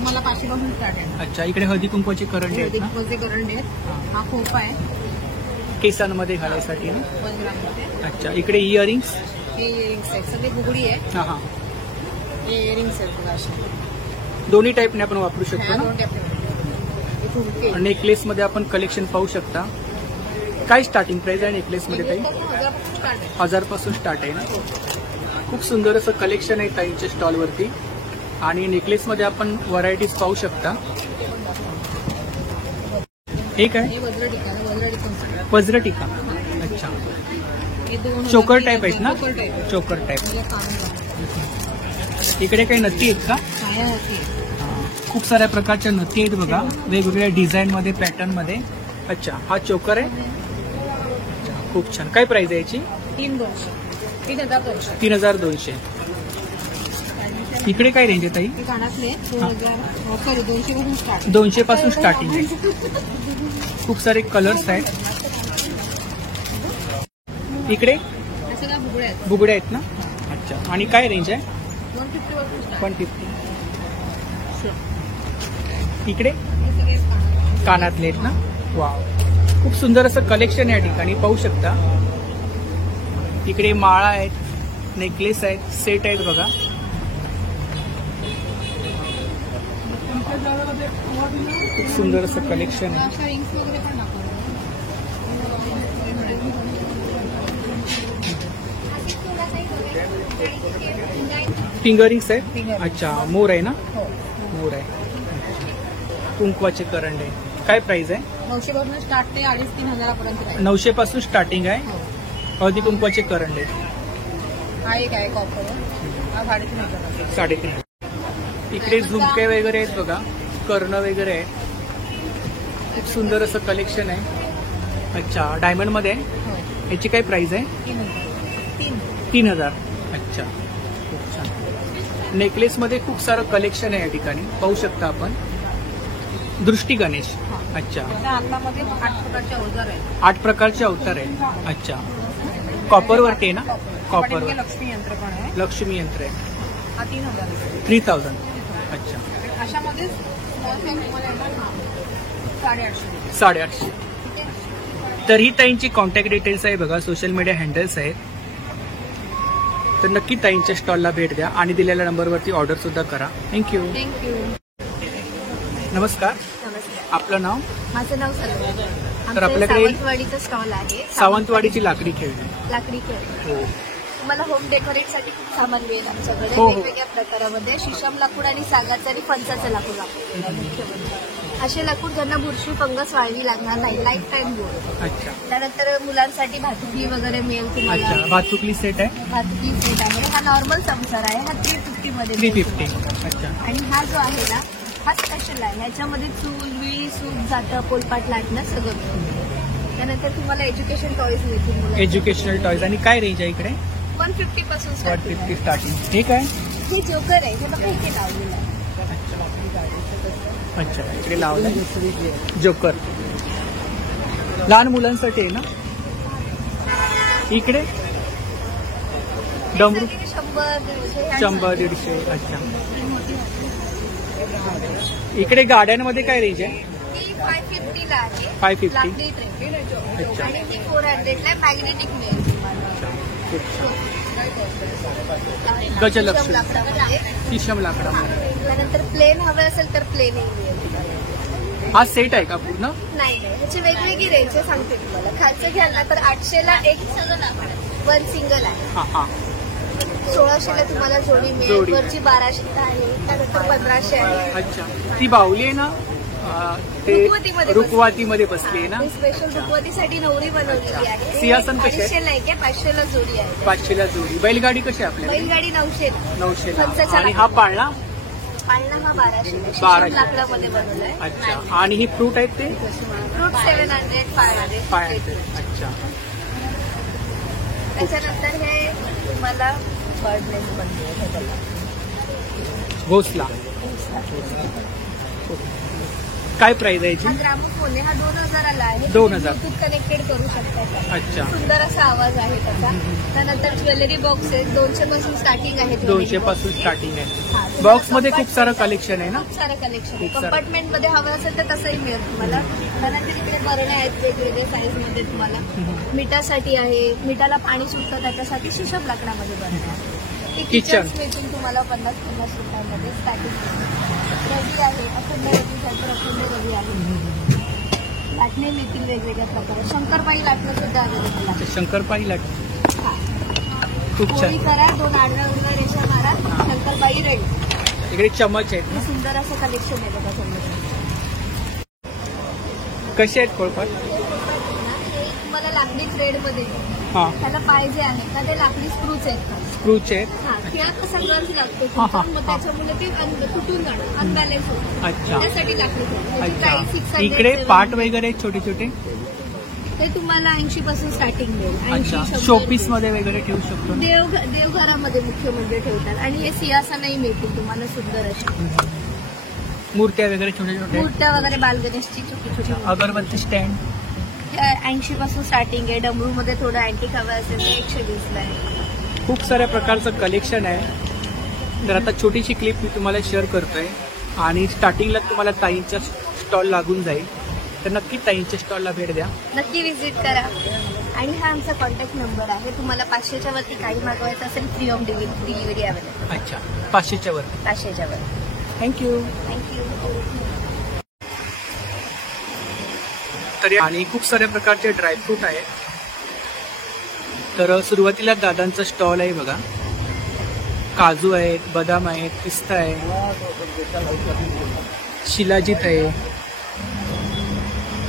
मला 500 पासून स्टार्ट आहे. अच्छा. इकडे हळदी कुंकवाचे करंडे आहेत ना? दिग्गजचे करंडे आहेत. हा खोपा आहे केसांमध्ये घालायसाठी ना? 1 ग्राममध्ये. अच्छा. इकडे इयरिंग्स. हे इयरिंग्स आहेत, सगळे बुगडी आहे. हां हां. हे इयरिंग्स आहेत बघा असे. दोन्ही टाईपने आपण वापरू शकतो ह्या ना? 2 टाईप. हे झुमके. नेकलेस मध्ये आपण कलेक्शन पाहू शकता. काय स्टार्टिंग प्राइस आहे नेकलेस मध्ये? काही 1000 पासून स्टार्ट आहे. 1000 पासून स्टार्ट आहे ना? खूप सुंदर असं कलेक्शन आहे ताईंच्या स्टॉलवरती. आणि नेकलेस मध्ये आपण व्हरायटीज पाहू शकता. हे काय? हे वज्रटिका. वज्रटिका. अच्छा. हे 2 चोकर टाईप आहेत ना? चोकर टाईप. चोकर टाईप. म्हणजे काढून इकडे काही नथी आहेत का? छाया होती. खूप साऱ्या प्रकारच्या नथी आहेत बघा, वेगवेगळ्या डिझाईन मध्ये, पॅटर्न मध्ये. अच्छा. हा चोकर आहे. अच्छा. खूप छान. काय प्राइस आहे याची? 3200. 3200. 3200. इकडे काय रेंज आहे ताई? हे कानातले 2000 सॉरी 200 पासून स्टार्ट. 200 पासून स्टार्टिंग आहे. खूप सारे कलर्स आहेत. इकडे असं ना बुगड्या आहेत. बुगड्या आहेत ना. अच्छा. आणि काय रेंज आहे? 150 पासून स्टार्ट. 150. इकडे हे सगळे कानातले. कानातले आहेत ना. वाव, खूप सुंदर असं कलेक्शन आहे या ठिकाणी, पाहू शकता. इकडे माळा आहेत, नेकलेस आहेत, सेट आहेत बघा. खूप सुंदर असं कलेक्शन आहे. अशा रिंग्स वगैरे पण दाखवतात. फिंगरिंग्स आहेत. अच्छा, मोर आहे ना. मोर आहे. कुंकवाचे करंडे. काय प्राइस आहे? 900 पासून स्टार्ट ते 2,500-3,000 पर्यंत आहे. 900 पासून स्टार्टिंग आहे. हळदी कुंकवाचे करंडे. हा एक आहे कॉपर. हा 3,500. 3.5. इकडे झुमके वगैरे आहेत बघा, कर्ण वगैरे आहे. खूप सुंदर असं कलेक्शन आहे. अच्छा, डायमंड मध्ये आहे. याची काय प्राइस आहे? 3,000. अच्छा, खूप छान. नेकलेस मध्ये खूप सारं कलेक्शन आहे या ठिकाणी, पाहू शकता आपण. दृष्टी गणेश. अच्छा, हातामध्ये 8 प्रकारचे अवजार आहेत. 8 प्रकारचे अवतार आहे. अच्छा, कॉपरवरती आहे ना. कॉपर. लक्ष्मी यंत्र पण आहे. लक्ष्मी यंत्र आहे. हा 3,000 आहे. 3,000. अच्छा, अशामध्ये स्मॉल पॅक तुम्हाला येणार 850. 850. तर ही ताईंची कॉन्टॅक्ट डिटेल्स आहे बघा, सोशल मीडिया हँडल्स आहेत. तर नक्की ताईंच्या स्टॉलला भेट द्या आणि दिलेल्या नंबरवरती ऑर्डर सुद्धा करा. थँक्यू. थँक्यू. नमस्कार. नमस्कार. आपलं नाव? माझं नाव सलमा. तर आपल्याकडे सावंतवाडीचं स्टॉल आहे. सावंतवाडीची लाकडी खेळणी. लाकडी खेळ. हो. तुम्हाला होम डेकोरेटसाठी खूप सामान मिळेल आमच्याकडे. हो. वेगवेगळ्या प्रकारामध्ये शीशम लाकूड आणि सागाचं आणि फणसाचं लाकूड वापरलेलं आहे मुख्य म्हणजे. असे लाकूड ज्यांना बुरशी फंगस वाळवी लागणार नाही, लाईफ टाईम बोर्ड. अच्छा. त्यानंतर मुलांसाठी भातुकली वगैरे मिळेल तुम्हाला. अच्छा, भातुकली सेट आहे. भातुकली सेट आहे. हा नॉर्मल संसार आहे. हा 350 मध्ये मिळेल 350. तुम्हाला. अच्छा. आणि हा जो आहे ना, हा स्पेशल आहे. ह्याच्यामध्ये चूल, विळी, सूप, जातं, पोलपाट लाटणं सगळं मिळेल. त्यानंतर तुम्हाला एज्युकेशन टॉईज मिळतील मुलांना. Educational toys. आणि काय रेंज आहे इकडे? 150 पासून start 150 स्टार्टिंग. हे काय? हे जोकर आहे. हे बघा इथे लावलेलं आहे. अच्छा, इकडे लावलंय जोकर. लहान मुलांसाठी आहे ना. इकडे डमरू. 100-150. अच्छा. इकडे गाड्यांमध्ये काय रेंज आहे? ती 550 ला आहे. 550. लाकडी ट्रेन. अच्छा. आणि ती 400 ला मॅग्नेटिक मिळेल तुम्हाला. गजलक्ष्मी. शीशम लाकडामध्ये. शीशम लाकडामध्ये. त्यानंतर प्लेन हवे असेल तर प्लेनही मिळेल. हा सेट आहे का पूर्ण? नाही नाही, त्याची वेगवेगळी रेंज आहे सांगते तुम्हाला. खालचं घ्याल ना तर 800 ला एक सगळं लाकड वन सिंगल आहे. हा हा. 1600 ला तुम्हाला जोडी मिळेल. जोडी. वरची 1200 आहे. त्यानंतर 1500 आहे. अच्छा, ती बाहुली आहे ना, ते रुखवतीमध्ये रुखवातीमध्ये बसली आहे ना. ही स्पेशल रुखवतीसाठी नवरी बनवलेली आहे. सिंहासन कसे आहे? 250 ला एक आहे. 500 ला जोडी आहे. 500 ला जोडी. बैलगाडी कशी आहे आपल्याला? बैलगाडी 900. 900 फणसाच्या आणि हा पाळणा? पाळणा हा 1200. 1200. लाकडामध्ये बनवलाय. अच्छा. आणि ही फ्रूट आहेत ते? फ्रूट 700, 500. 500. अच्छा. त्याच्यानंतर हे तुम्हाला बर्ड नेस्ट बनते. घोसला. काय प्राइस आहे याची? हा ग्रामोफोन आहे. हा 2000 ला आहे. 2000. ब्लूटूथ कनेक्टेड करू शकता. अच्छा. सुंदर असा आवाज आहे त्याचा. त्यानंतर ज्वेलरी बॉक्स आहे. 200 पासून स्टार्टिंग आहे. 200 पासून स्टार्टिंग आहे. हा, बॉक्स मध्ये खूप सारं कलेक्शन आहे ना. खूप सारं कलेक्शन आहे. खूप सारं. कंपार्टमेंट मध्ये हवं असेल तर तसंही मिळेल तुम्हाला. त्यानंतर इकडे बरणे आहेत वेगवेगळ्या साईज मध्ये तुम्हाला. मिठासाठी आहे. मिठाला पाणी सुटतं त्याच्यासाठी शीशम लाकडामध्ये बरणे आहे. किचन मिळतील तुम्हाला 50-50 रुपयामध्ये स्टार्टिंग. रवी आहे. अखंड रवीसाठी अखंड रवी आहे. लाटणे मिळतील वेगवेगळ्या प्रकारे. शंकरपाई लाटणं सुद्धा अवेलेबल आहे. शंकरपाई लाट. हा. खूप पोळी छान. करा, 2 आडव्या उभ्या रेषा मारा, शंकरपाई रेडी. इकडे चमच आहेत ना. सुंदर असं कलेक्शन आहे बघा समोर. कसे आहेत कोळपाट? हे तुम्हाला लाकडी थ्रेड मध्ये हा. त्याला पाहिजे आहे का ते लाकडी स्क्रूच आहेत. स्क्रूच आहेत. हा, त्या सगळंच लागतो. हा, हा, मग त्याच्यामुळे ते तुटून जाणं, अनबॅलेन्स होतं. अच्छा. त्यासाठी लाकडी थ्रेड. त्याची अच्छा. प्राइस 600, इकडे 700. पाट वगैरे आहेत छोटे छोटे. ते तुम्हाला 80 पासून स्टार्टिंग मिळेल. 80, अच्छा, 100 शोपीस मध्ये वगैरे ठेवू शकतो. देवघरामध्ये मुख्य म्हणजे ठेवतात. आणि हे सिंहासनही मिळतील तुम्हाला सुंदर अशी. मूर्त्या वगैरे छोट्या छोट्या, मूर्त्या वगैरे बालगणेशची छोटी छोटी. अगरबत्ती स्टँड 80 पासून स्टार्टिंग आहे. डमरू मध्ये थोडं अँटिक हवं असेल तर 120 ला आहे. खूप साऱ्या प्रकारचं कलेक्शन आहे. तर आता छोटीशी क्लिप मी तुम्हाला शेअर करतोय आणि स्टार्टिंगला तुम्हाला ताईंचा स्टॉल लागून जाईल. तर नक्की ताईंच्या स्टॉलला भेट द्या, नक्की व्हिजिट करा. आणि हा आमचा कॉन्टॅक्ट नंबर आहे. तुम्हाला 500च्या वरती काही मागवायचं असेल फ्री होम डिलिव्हरी अवेलेबल. अच्छा, 500च्या वरती. 500च्या वरती. थँक्यू. तर आणि खूप साऱ्या प्रकारचे ड्रायफ्रूट आहेत. तर सुरुवातीला दादांचा स्टॉल आहे बघा. काजू आहेत, बदाम आहेत, पिस्ता आहे, शिलाजीत आहे.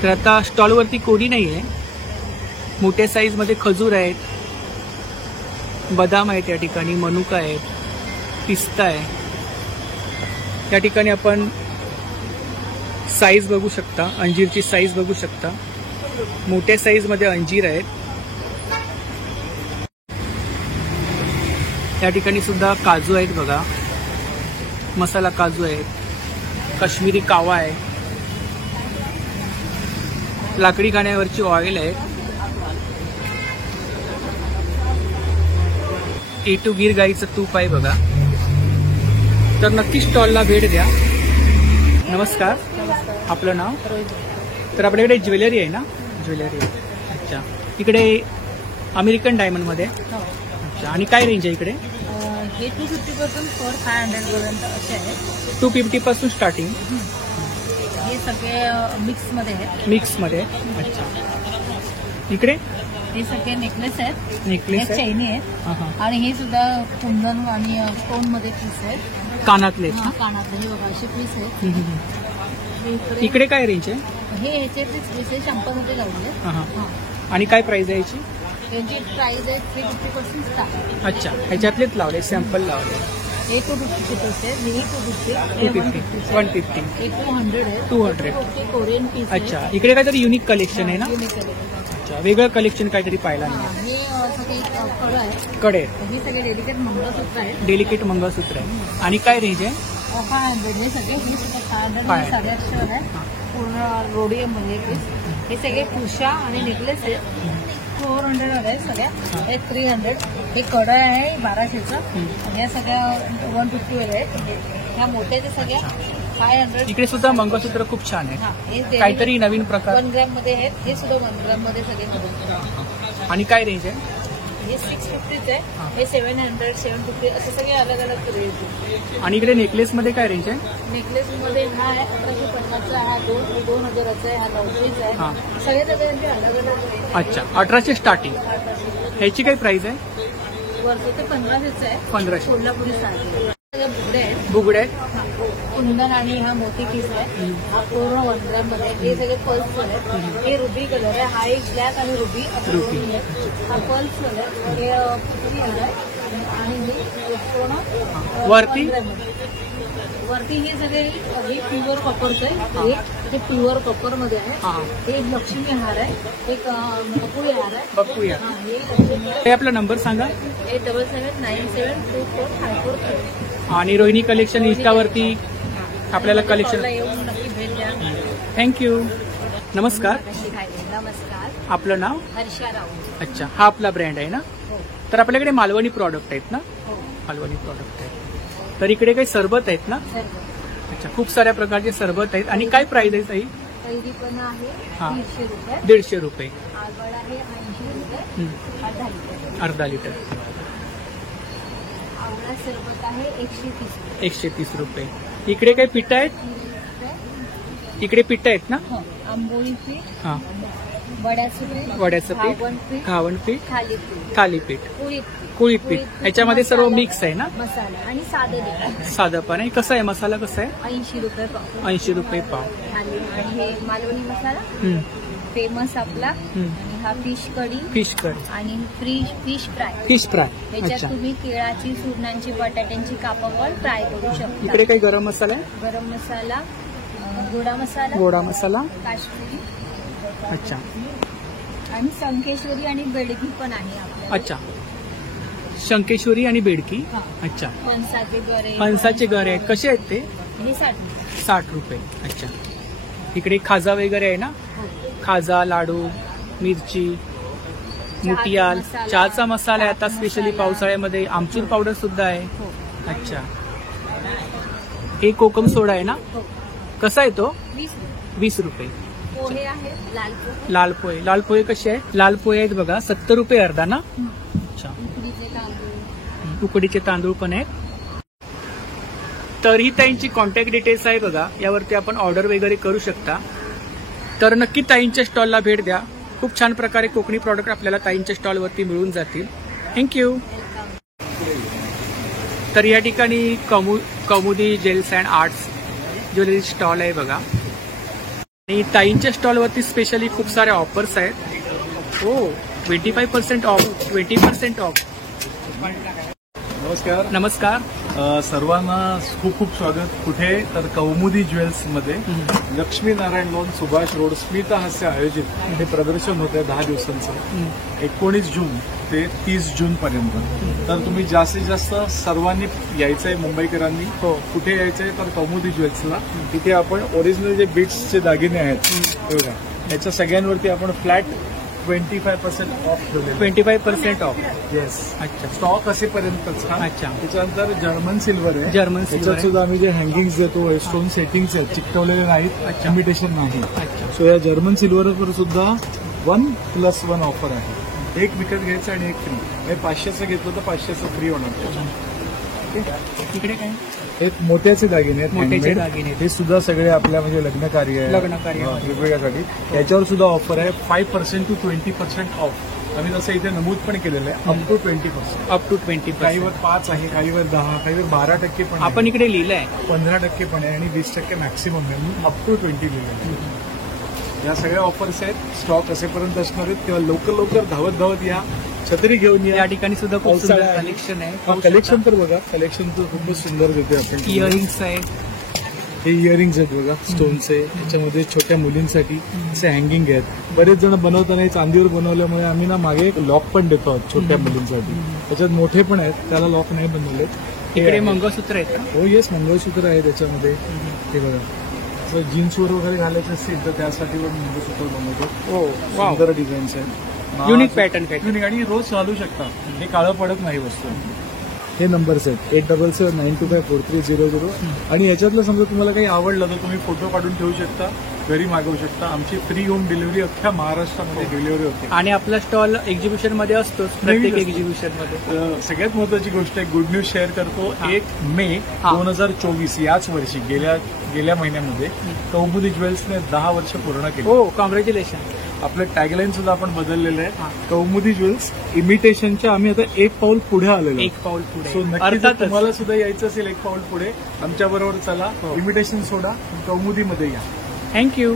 तर आता स्टॉलवरती कोणी नाही आहे. मोठ्या साईजमध्ये खजूर आहेत, बदाम आहेत, या ठिकाणी मनुका आहेत, पिस्ता आहे. या ठिकाणी आपण साईज बघू शकता, अंजीरची साईज बघू शकता. मोठ्या साईजमध्ये अंजीर आहेत. या ठिकाणी सुद्धा काजू आहेत बघा, मसाला काजू आहेत, काश्मीरी कावा आहे, लाकडी खाण्यावरची ऑइल आहे, A2 गिर गाईचं तूप आहे बघा. तर नक्की स्टॉलला भेट द्या. नमस्कार, आपलं नाव? तर आपल्याकडे ज्वेलरी आहे ना? ज्वेलरी आहे. अच्छा, इकडे अमेरिकन डायमंडमध्ये. अच्छा, आणि काय रेंज आहे इकडे? हे 250 पासून 500 पर्यंत असे आहेत. 250 पासून स्टार्टिंग. हे सगळे मिक्समध्ये आहेत. मिक्समध्ये. अच्छा, इकडे हे सगळे नेकलेस आहेत. नेकलेस आहे, चैनी आहेत. आणि हे सुद्धा कुंदन आणि स्टोन मध्ये पीस आहेत. कानातले कानातले हे बघा असे पीस आहेत. इकडे काय रेंज आहे? हे ह्याचे पीस 100 मध्ये लावले. आणि काय प्राइस आहे याची? यांची प्राइस आहे 350 पासून स्टार्ट. अच्छा, ह्याच्यातलेच लावले, सॅम्पल लावले. हे 250 पीस आहे. हे 250, 250, 150, हे 200 आहे. 200. Korean piece. अच्छा, इकडे काहीतरी युनिक कलेक्शन आहे ना? अच्छा, वेगळं कलेक्शन काहीतरी पाहायला मिळेल. हे सगळे कडं आहे. कडे, हे सगळे डेलिकेट मंगळसूत्र आहे. डेलिकेट मंगळसूत्र आहे. आणि काय रेंज आहे? 500. हे सगळे हे सुद्धा 500 साडेआठशे आहे. पूर्ण रोडियम मध्ये पीस. हे सगळे पुशा आणि नेकलेस आहेत. 400 आहे सगळ्या. हे 300. हे कडं आहे 1200चं. आणि या सगळ्या 150 वर आहेत. ह्या मोठ्या सगळ्या 500. इकडे सुद्धा मंगळसूत्र खूप छान आहे, हे काहीतरी नवीन प्रकार. 1 ग्रॅम मध्ये आहेत. हे सुद्धा 1 ग्रॅम मध्ये सगळे. आणि काय रेंज आहे? हे 650 आहे. हे 700, 750 असे सगळे अलग अलग रेंज आहे. आणि इकडे नेकलेस मध्ये काय रेंज आहे? नेकलेस मध्ये हा आहे 1850चा, हा 2000चा आहे, हा 900चा आहे. सगळे सगळ्यांचे अलग अलग रेंज. अच्छा, 1800 स्टार्टिंग. ह्याची काय प्राइस आहे? वर्ष ते 1500चा आहे. 1500. कोल्हापुरी साडी. बुगडे आहेत. बुगडे आहेत. कुंदन आणि हा मोती पीस आहे. हा पूर्ण 1 ग्रॅम मध्ये आहे. हे सगळे पल्स आहेत. हे रुबी कलर आहे. हा एक ब्लॅक आणि रुबी आहे. हा पल्स कलर. हे पुतळी आहे. आणि हे पूर्ण वरती वरती हे सगळे हे प्युअर कॉपरचं आहे. हे प्युअर कॉपर मध्ये आहे. हे लक्ष्मी हार आहे. एक बकुळी हार आहे. बघूया. हे लक्ष्मी. हे आपला नंबर सांगा. 87972443. आणि रोहिणी कलेक्शन इंस्टावरती आपल्याला कलेक्शन. येऊन नक्की भेट द्या. थँक्यू. नमस्कार, नमस्कार. आपलं नाव? हर्षा राऊत. अच्छा, हा आपला ब्रँड आहे ना? तर आपल्याकडे मालवणी प्रॉडक्ट आहेत ना? मालवणी प्रॉडक्ट आहेत. तर इकडे काही सरबत आहेत ना? अच्छा, खूप साऱ्या प्रकारचे सरबत आहेत. आणि काय प्राइस आहे ताई? कैरी पण आहे 150 रुपये. 150 रुपये. आगळ आहे 80 रुपये. अर्धा लिटर. आवळा सरबत आहे 130 रुपये. 130 रुपये. इकडे काही पिठं आहेत? इकडे पिठं आहेत ना? आंबोळी पीठ, हां, वड्याचं पीठ, वड्याचं पीठ, घावण पीठ, घावण पीठ, थालीपीठ, थालीपीठ, कुळीत पीठ, कुळीत पीठ. ह्याच्यामध्ये सर्व मिक्स आहे ना? मसाला आणि साधं देखील. साधं पण आहे. कसं आहे मसाला? कसा आहे? 80 रुपये पाव. 80 रुपये पाव. आणि हे मालवणी मसाला फेमस आपला. आणि हा फिश कढी, फिश कढी आणि फिश फ्राय. Fish fry. ह्याच्यात अच्छा, तुम्ही केळाची, सुरणांची, बटाट्यांची कापावर फ्राय करू शकता. इकडे काही गरम मसाला आहे? गरम मसाला, गोडा मसाला, गोडा मसाला, काश्मीरी. अच्छा. आणि संकेश्वरी आणि बेडगी पण आहे आपल्याला. अच्छा, शंकेश्वरी आणि बेडकी. हा. अच्छा, फणसाचे गरे. फणसाचे गरे आहेत, कसे आहेत ते? हे 60 रुपये. 60 रुपये. अच्छा, इकडे खाजा वगैरे आहे ना, खाजा, लाडू, मिरची, मुटियाल, मसाला, चहाचा मसाला आहे आता चाट स्पेशली मसाला. पावसाळ्यामध्ये. आमचूर पावडर सुद्धा आहे. हो. अच्छा, हे कोकम सोडा आहे ना, हो. कसा आहे तो? 20 रुपये. 20 रुपये. पोहे आहेत लाल पोहे. लाल पोहे, लाल पोहे कसे आहेत? लाल पोहे आहेत बघा 70 रुपये अर्धा ना. अच्छा, उकडीचे तांदूळ. उकडीचे तांदूळ पण आहेत. तर ही ताईंची कॉन्टॅक्ट डिटेल्स आहे बघा, यावरती आपण ऑर्डर वगैरे करू शकता. तर नक्की ताईंच्या स्टॉलला भेट द्या. खूप छान प्रकारे कोकणी प्रॉडक्ट आपल्याला ताईंच्या स्टॉलवरती मिळून जातील. थँक्यू. तर या ठिकाणी Kaumudi gels and arts jewellery stall आहे बघा, आणि ताईंच्या स्टॉलवरती स्पेशली खूप साऱ्या ऑफर्स आहेत. हो, 25% ऑफ, 20% ऑफ. नमस्कार. नमस्कार. सर्वांना खूप खूप स्वागत. कुठे तर कौमुदी ज्वेल्समध्ये लक्ष्मीनारायण लॉन, सुभाष रोड, स्मिता हास्य आयोजित हे प्रदर्शन होते 10 दिवसांचं, 19 जून ते 30 जून पर्यंत. तर तुम्ही जास्तीत जास्त सर्वांनी यायचंय, मुंबईकरांनी. हो. कुठे यायचंय तर कौमुदी ज्वेल्सला. तिथे आपण ओरिजिनल जे बीट्सचे दागिने आहेत हे बघा, याच्या सगळ्यांवरती आपण फ्लॅट 25% ऑफ ठेवले. 25% ऑफ. येस. अच्छा, स्टॉक असेपर्यंतच. अच्छा. त्याच्यानंतर जर्मन सिल्वर आहे. जर्मन सिल्वर त्याच्यात आहे. सुद्धा आम्ही जे हँगिंग्स देतो, स्टोन सेटिंग्स आहेत, चिकटवलेले नाहीत, अच्छा. इमिटेशन नाही. अच्छा. सो या जर्मन सिल्वरवर सुद्धा 1+1 ऑफर आहे. एक विकत घ्यायचं आणि एक फ्री. हे 500चं घेतलं तर 500चं फ्री होणार. इकडे काय? एक मोत्याचे दागिने आहेत, मोत्याचे handmade. दागिने आहेत. हे सुद्धा सगळे आपल्या म्हणजे लग्नकार्य आहे, लग्नकार्य. वेगवेगळ्यासाठी. याच्यावर सुद्धा ऑफर आहे 5% to 20% ऑफ. आम्ही तसं इथे नमूद पण केलेलं आहे, अप टू 20%. Up to 20%. काहीवर 5 आहे, काहीवर 10, काहीवर 12% पण आहे. आपण इकडे लिहिलंय 15% पण आहे आणि 20% मॅक्सिमम आहे, म्हणून अप टू 20 लिहिलं आहे. या सगळ्या ऑफर्स आहेत, स्टॉक असेपर्यंत असणार आहेत. तेव्हा लवकर धावत या, छत्री घेऊन या ठिकाणी सुद्धा खूप सुंदर पावसाळा आहे. कलेक्शन आहे. कलेक्शन तर बघा, कलेक्शन तर खूपच सुंदर देते आपण. इयरिंग्स आहेत. हे इयरिंग्स आहेत बघा, स्टोनचे. त्याच्यामध्ये छोट्या मुलींसाठी असे हँगिंग आहेत. बरेच जण बनवताना हे चांदीवर बनवल्यामुळे आम्ही ना मागे एक लॉक पण देतो आहोत छोट्या मुलींसाठी. त्याच्यात मोठे पण आहेत, त्याला लॉक नाही बनवले. इकडे मंगळसूत्र आहेत का? हो, येस, मंगळसूत्र आहे त्याच्यामध्ये. हे बघा, जर जीन्सवर वगैरे घालायचं असेल तर त्यासाठी पण मंगळसूत्र बनवतो. हो, वाव. सुंदर डिझाईन्स आहेत, युनिक पॅटर्न काय? युनिक, आणि रोज घालू शकता. हे काळं पडत नाही वस्तू. हे नंबर्स आहेत 8779254300. आणि याच्यातलं समजा तुम्हाला काही आवडलं तर तुम्ही फोटो काढून ठेवू शकता, घरी मागवू शकता. आमची फ्री होम डिलिव्हरी अख्ख्या महाराष्ट्रामध्ये डिलिव्हरी होते. आणि आपला स्टॉल एक्झिबिशन मध्ये असतोच, प्रत्येक असतो. एक्झिबिशन मध्ये. सगळ्यात महत्वाची गोष्ट आहे, गुड न्यूज शेअर करतो. 1 मे 2024 याच वर्षी, गेल्या महिन्यामध्ये कौमुदी ज्वेल्सने 10 वर्ष पूर्ण केली. हो, कॉंग्रॅच्युलेशन. आपलं टॅगलाईन सुद्धा आपण बदललेलं आहे, कौमुदी ज्वेल्स इमिटेशनच्या. आम्ही आता 1 पाऊल पुढे आलेलो. 1 पाऊल पुढे. सो नक्की जर तुम्हाला सुद्धा यायचं असेल 1 पाऊल पुढे, आमच्या बरोबर चला. इमिटेशन सोडा, कौमुदीमध्ये या. थँक्यू.